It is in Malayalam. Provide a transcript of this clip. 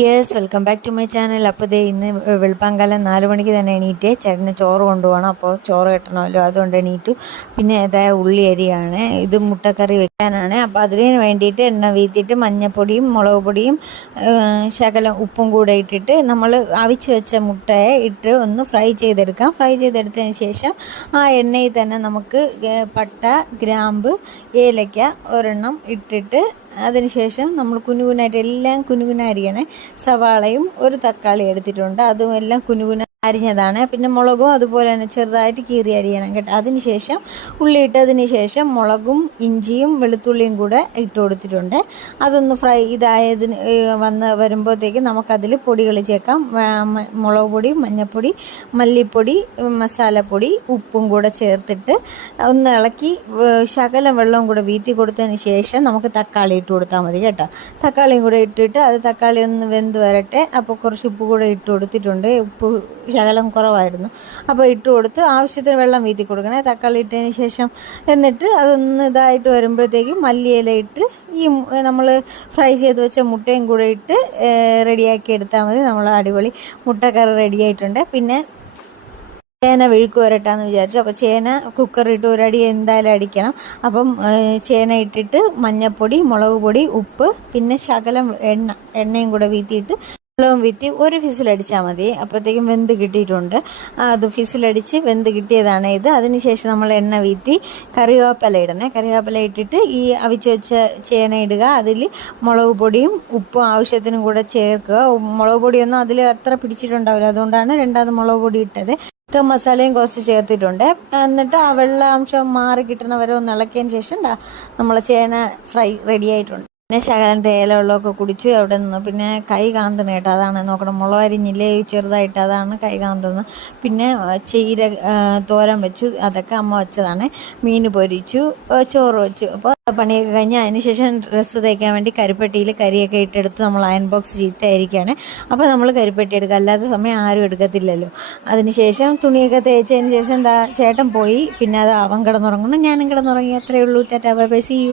Yes, welcome back to my channel. അപ്പോൾ ദേ ഇന്ന് വെളുപ്പാങ്കാലം 4 മണിക്ക് തന്നെ എണീറ്റ് ചേട്ടന് ചോറ് കൊണ്ടുപോകണം. അപ്പോൾ ചോറ് കെട്ടണമല്ലോ, അതുകൊണ്ട് എണീറ്റു. പിന്നെ ഉള്ളി അരിയാണ്, ഇത് മുട്ടക്കറി വെക്കാനാണ്. അപ്പോൾ അതിന് വേണ്ടിയിട്ട് എണ്ണ വീത്തിയിട്ട് മഞ്ഞൾപ്പൊടിയും മുളക് പൊടിയും ശകലം ഉപ്പും കൂടെ ഇട്ടിട്ട് നമ്മൾ അവിച്ച് വെച്ച മുട്ടയെ ഇട്ട് ഒന്ന് ഫ്രൈ ചെയ്തെടുക്കാം. ഫ്രൈ ചെയ്തെടുത്തതിന് ശേഷം ആ എണ്ണയിൽ തന്നെ നമുക്ക് പട്ട, ഗ്രാമ്പ്, ഏലക്ക ഒരെണ്ണം ഇട്ടിട്ട് അതിനുശേഷം നമ്മൾ കുനുകുനായിട്ട് എല്ലാം കുനുകുന അരിയണേ. സവാളയും ഒരു തക്കാളി എടുത്തിട്ടുണ്ട്, അതും എല്ലാം കുനുകുന അരിഞ്ഞതാണ്. പിന്നെ മുളകും അതുപോലെ തന്നെ ചെറുതായിട്ട് കീറി അരിയണം കേട്ടോ. അതിനുശേഷം ഉള്ളി ഇട്ടതിന് ശേഷം മുളകും ഇഞ്ചിയും വെളുത്തുള്ളിയും കൂടെ ഇട്ട് കൊടുത്തിട്ടുണ്ട്. അതൊന്ന് ഫ്രൈ ഇതായതിന് വരുമ്പോഴത്തേക്ക് നമുക്കതിൽ പൊടികൾ ചേർക്കാം. മുളക് പൊടി, മഞ്ഞൾപ്പൊടി, മല്ലിപ്പൊടി, മസാലപ്പൊടി, ഉപ്പും കൂടെ ചേർത്തിട്ട് ഒന്ന് ഇളക്കി ശകലം വെള്ളവും കൂടെ വീത്തി കൊടുത്തതിന് ശേഷം നമുക്ക് തക്കാളി ഇട്ട് കൊടുത്താൽ മതി കേട്ടോ. തക്കാളിയും കൂടെ ഇട്ടിട്ട് അത് തക്കാളി ഒന്ന് വെന്ത് വരട്ടെ. അപ്പോൾ കുറച്ച് ഉപ്പ് കൂടെ ഇട്ട് കൊടുത്തിട്ടുണ്ട്. ഉപ്പ് ശകലം കുറവായിരുന്നു, അപ്പോൾ ഇട്ട് കൊടുത്ത് ആവശ്യത്തിന് വെള്ളം വീത്തി കൊടുക്കണേ തക്കാളി ഇട്ടതിന് ശേഷം. എന്നിട്ട് അതൊന്ന് ഇതായിട്ട് വരുമ്പോഴത്തേക്ക് മല്ലിയില ഇട്ട് ഈ നമ്മൾ ഫ്രൈ ചെയ്ത് വെച്ച മുട്ടയും കൂടെ ഇട്ട് റെഡിയാക്കി എടുത്താൽ മതി. നമ്മൾ അടിപൊളി മുട്ടക്കറി റെഡിയായിട്ടുണ്ട്. പിന്നെ ചേന വിഴുക്ക് വരട്ടാന്ന് വിചാരിച്ചു. അപ്പോൾ ചേന കുക്കറിട്ട് ഒരടി എന്തായാലും അടിക്കണം. അപ്പം ചേന ഇട്ടിട്ട് മഞ്ഞൾപ്പൊടി, മുളക് പൊടി, ഉപ്പ്, പിന്നെ ശകലം എണ്ണയും കൂടെ വീത്തിയിട്ട് വെള്ളവും വീത്തി ഒരു ഫിസിലടിച്ചാൽ മതി. അപ്പോഴത്തേക്കും വെന്ത് കിട്ടിയിട്ടുണ്ട്. അത് ഫിസിലടിച്ച് വെന്ത് കിട്ടിയതാണ് ഇത്. അതിനുശേഷം നമ്മൾ എണ്ണ വീത്തി കറിവേപ്പില ഇടണേ. കറിവേപ്പില ഇട്ടിട്ട് ഈ അവിച്ച് വെച്ച ചേന ഇടുക. അതിൽ മുളക് പൊടിയും ഉപ്പും ആവശ്യത്തിനും കൂടെ ചേർക്കുക. മുളക് പൊടിയൊന്നും അതിൽ അത്ര പിടിച്ചിട്ടുണ്ടാവില്ല, അതുകൊണ്ടാണ് രണ്ടാമത് മുളക് പൊടി ഇട്ടത്. മസാലയും കുറച്ച് ചേർത്തിട്ടുണ്ട്. എന്നിട്ട് ആ വെള്ളാംശം മാറി കിട്ടണവരെ ഒന്ന് ഇളക്കിയതിന് ശേഷം നമ്മൾ ചേന ഫ്രൈ റെഡി ആയിട്ടുണ്ട്. പിന്നെ ശകലം തേയില വെള്ളമൊക്കെ കുടിച്ചു അവിടെ നിന്ന്. പിന്നെ കൈ കാന്തണ കേട്ടോ, അതാണ് നോക്കണം. മുളക് അരിഞ്ഞില്ലേ ചെറുതായിട്ട്, അതാണ് കൈ കാന്തുന്നത്. പിന്നെ ചീര തോരൻ വെച്ചു, അതൊക്കെ അമ്മ വെച്ചതാണ്. മീൻ പൊരിച്ചു, ചോറ് വെച്ചു. അപ്പോൾ പണിയൊക്കെ കഴിഞ്ഞ് അതിനുശേഷം ഡ്രസ്സ് തയ്ക്കാൻ വേണ്ടി കരിപ്പെട്ടിയിൽ കരിയൊക്കെ ഇട്ടെടുത്ത് നമ്മൾ അയൺ ബോക്സ് ചീത്തയായിരിക്കുകയാണ്. അപ്പോൾ നമ്മൾ കരിപ്പെട്ടി എടുക്കുക, അല്ലാത്ത സമയം ആരും എടുക്കത്തില്ലല്ലോ. അതിനുശേഷം തുണിയൊക്കെ തേച്ചതിന് ശേഷം ചേട്ടൻ പോയി. പിന്നെ അത് അവൻ കിടന്നുറങ്ങണം, ഞാനും കിടന്നുറങ്ങി. അത്രയേ ഉള്ളൂ. Tata bye bye, see U.